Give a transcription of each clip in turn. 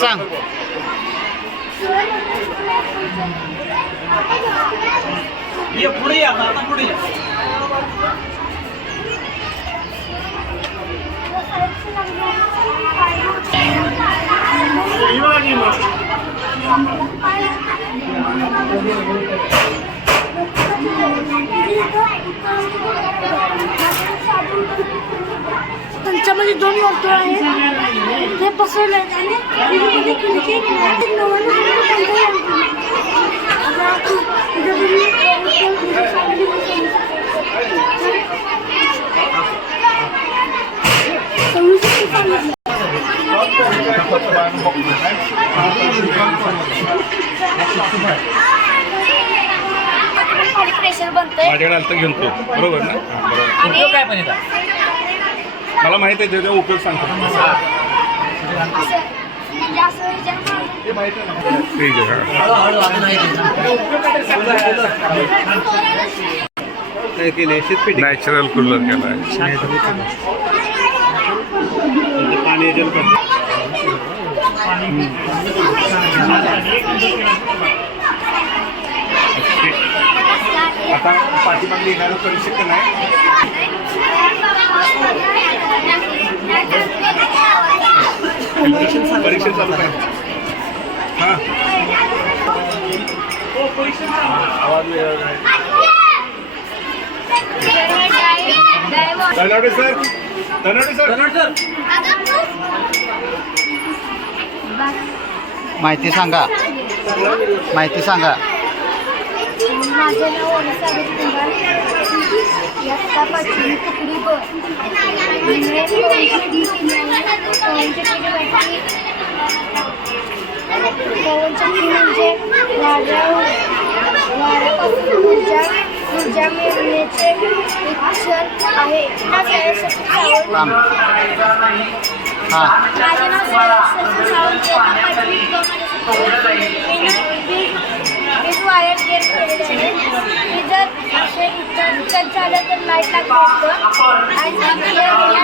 सांग ये पुढे या आता पुढे या त्यांच्यामध्ये दोन वर्तुळ आहेत ते पसरले आणि प्रेशर बनतंय माझ्याकडे आलं तर घेऊन तो बरोबर ना उपयोग काय पण येतात मला माहिती आहे त्याचा उपयोग सांगतो नॅचरल कूलर केला आहे पाणी आता पाठीमागे येणारं परीक्षक नाही परीक्षा चालू आहे हां धनावडे सर माहिती सांगा माझे नाव ओडिसा कुंभार इयत्ता पाचवी तुकडी ब पवनचक्की म्हणजे वाऱ्यापासून ऊर्जा मिळवण्याचे एक क्षण आहे. हां माझे नाव सचिन सावंत वायर गेट केलेले आहे. मी जर असे कट झालं तर लाईट लागतं आणि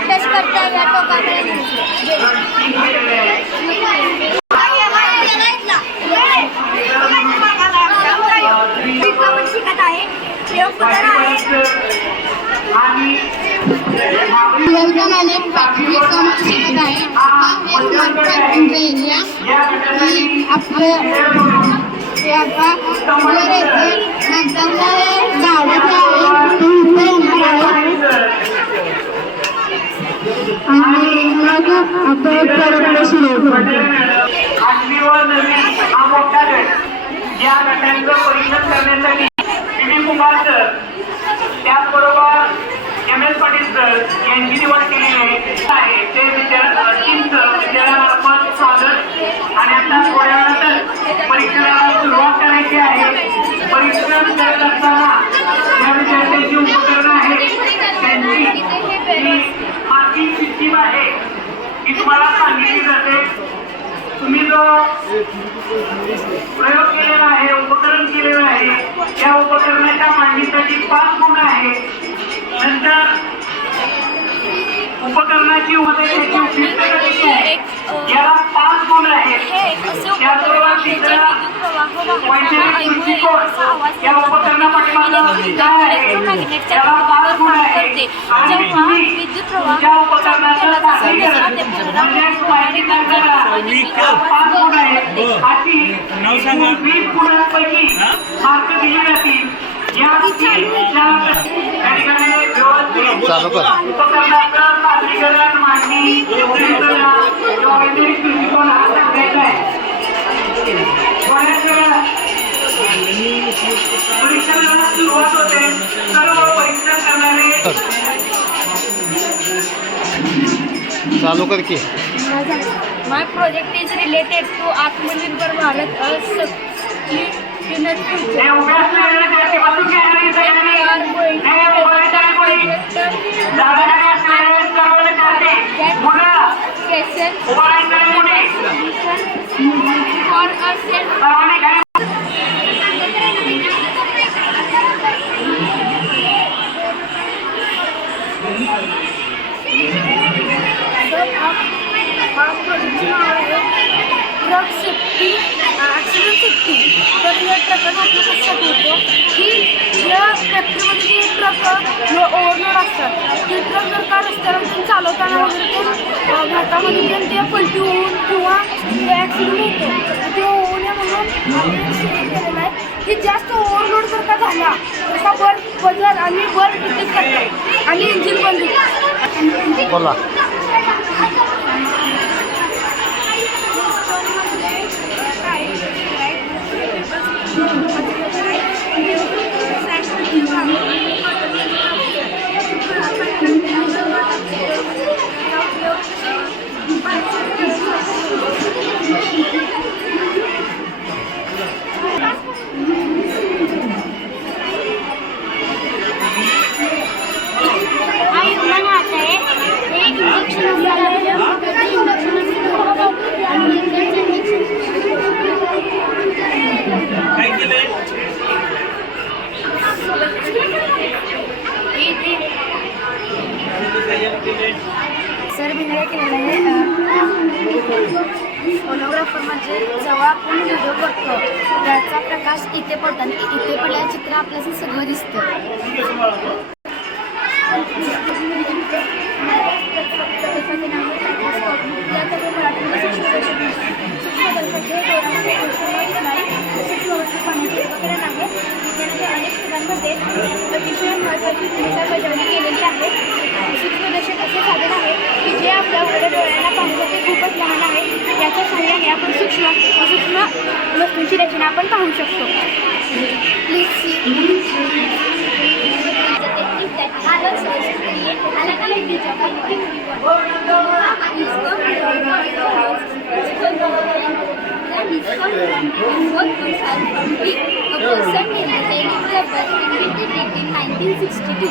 टच करता या टोकाकडे शिकत आहे वर्गामध्ये पाचवी कॉमर्स शिकत आहे. आपलं वर येते नंतर गावात आणि मग आपण परत सुरू आठवी व नववी हा मोठा गट या गटांचं परीक्षण करण्यासाठी कुमार सर त्याचबरोबर MS पाटील सर यांची निवड केलेली आहे. ते विद्यालयामार्फत स्वागत आणि आता थोड्या वेळातच परीक्षेला सुरुवात करायची आहे. परीक्षण करत असताना या विद्यार्थ्यांची उपकरणं आहेत त्यांची मार्किंग सिस्टीम आहे ही तुम्हाला सांगितली जाते. तुम्ही जो प्रयोग केलेला आहे उपकरण केलेलं आहे त्या उपकरणाच्या मांडणीसाठी 5 गुण आहे. नंतर उपकरणाची उपदेशाची उपयुक्तता किती आहे याला 5 गुण आहेत. त्याचबरोबर तिसरा वैज्ञानिक दृष्टिकोन या उपकरणापाठी काय आहे त्याला 5 गुण आहेत. आणि तुम्ही ज्या उपकरणाचं माहिती करताना 5 गुण आहेत. अशी 20 गुणांपैकी मार्क दिले जातील. या ठिकाणी व्यवस्थित चालू कर. उपकरणाचं सादरीकरण मांडणी योग्यता वैज्ञानिक दृष्टिकोन हा सांगायचा आहे. बऱ्याच वेळा परीक्षणाला सुरुवात होते. सर्व परीक्षा करणारे चालू कर की. My project is related to Atmanirbhar Bharat, a sustainable future. हे उभे असलेले विद्यार्थी बसून घेणारी तयारी हे उभारणारी मुली जाणारे असलेले सर्व विद्यार्थी मुलं Question उभारणारी मुली for us and सर्वांनी घरी ड्रग सेफ्टी ॲक्सिडेंट सेफ्टी. तर या ट्रकात आपलं लक्षात होतं की या फॅक्टरीमध्ये जे ट्रक ओव्हरलोड असतात ते ट्रक जर का रस्त्यावर चालवताना वगैरे ते घाटामध्ये पण ते पलटी होऊन किंवा ते ॲक्सिडेंट होतं ते होऊ नये म्हणून आम्ही सुरू केलेलं आहे की जास्त ओव्हरलोड जर का झाला तर का बदल आणि डिटेक्ट करतात आणि इंजिन बंद होतं. बोला. काय केलंय? सर मी काय केलेलं आहे फोटोग्राफर म्हणजे जेव्हा आपण व्हिडिओ करतो त्याचा प्रकाश इथे पडतो आणि इथे पडल्याचं चित्र आपल्याला सगळं दिसतं. अतिशय महत्त्वाची भूमिका बजावली गेलेली आहे. सूक्ष्मदर्शक असे साधन आहे की जे आपल्या उघड्या डोळ्यांना पाहतो ते खूपच लहान आहे. याच्या सहाय्याने आपण सूक्ष्म वस्तूंची रचना आपण पाहू शकतो. A person in the daily club invented in 1962.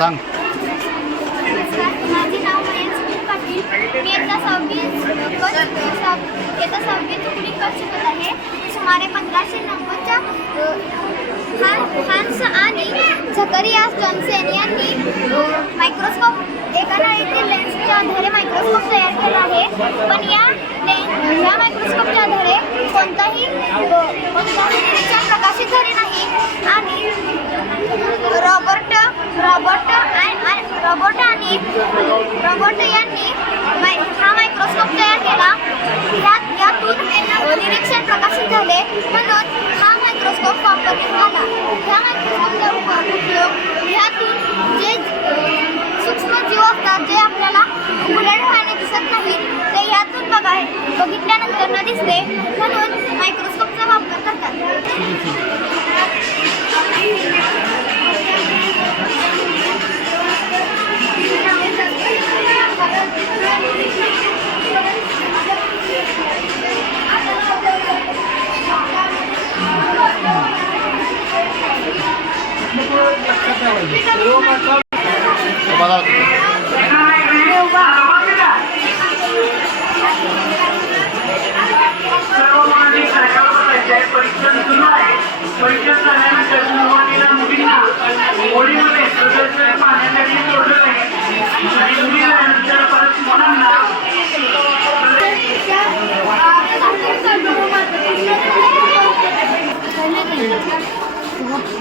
सांग. माझे नाव मयंक सुनील पाटील. मी इयत्ता 6वी तुकडी कट शिकत आहे. सुमारे 1590च्या हान्स आणि झकरियास जॉन्सन यांनी मायक्रोस्कोप एका नळीतील लेन्सच्या आधारे मायक्रोस्कोप तयार केला आहे. पण या मायक्रोस्कोपच्या आधारे कोणताही निरीक्षण प्रकाशित झाले नाही आणि रॉबर्ट यांनी हा मायक्रोस्कोप तयार केला. यातून निरीक्षण प्रकाशित झाले म्हणून हा मायक्रोस्कोप वापरण्यात आला. ह्या मायक्रोस्कोपचा उपयोग ह्यातून जे सूक्ष्म जीव असतात जे आपल्याला उघड्या डोळ्याने दिसत नाही ते ह्यातून बघितल्यानंतर न दिसते म्हणून मायक्रोस्कोपचा वापर करतात. परीक्षण सुरू आहे. परीक्षण झाल्यानंतर सुरुवातीला मुलींना होळीमध्ये प्रदर्शन पाहण्यासाठी सोडलं आहे आणि मुली झाल्यानंतर परत मुलांना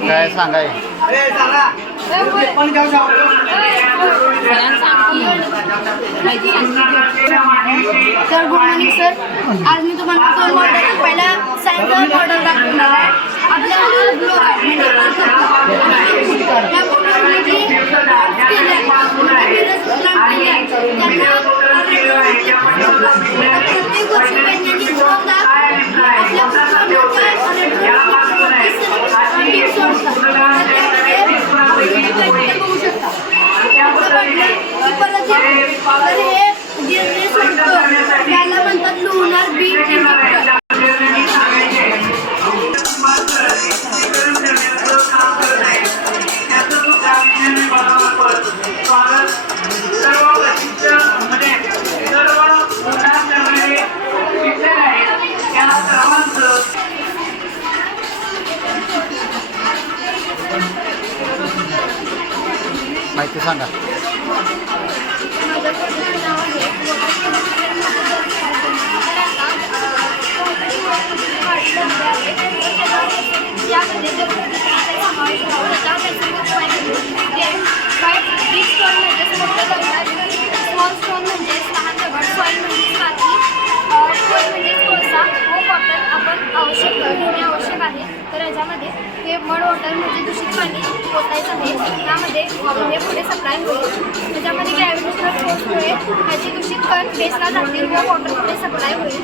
काय सांगाय सर गुड मॉर्निंग सर. आज मी तुम्हाला 2 मॉडेल पहिला सायकल मॉडेल दाखवणार आहे. आपल्याला ग्लो आहे त्या मॉडेलमध्ये प्रत्येक गोष्टी वैज्ञानिक सोडतात बघू शकता. त्याला म्हणतात लुनार बीट इफेक्ट. माहिती सांगा. यामध्ये समावेश होता. बीच स्टोन म्हणजेच मोठं दगड, स्मॉल स्टोन म्हणजेच लहान दगड, सॉईल म्हणजेच माती, कोल म्हणजेच कोळसा व कॉटन आपण घेणे आवश्यक आहे. तर याच्यामध्ये हे मड वॉटर म्हणजे दूषित पाणी पोचायचं आहे. त्यामध्ये हे पुढे सप्लाय होईल. त्याच्यामध्ये ग्रॅव्हिटेशनल फोर्समुळे ह्याचे दूषित कण बेसला जातील व वॉटर पुढे सप्लाय होईल.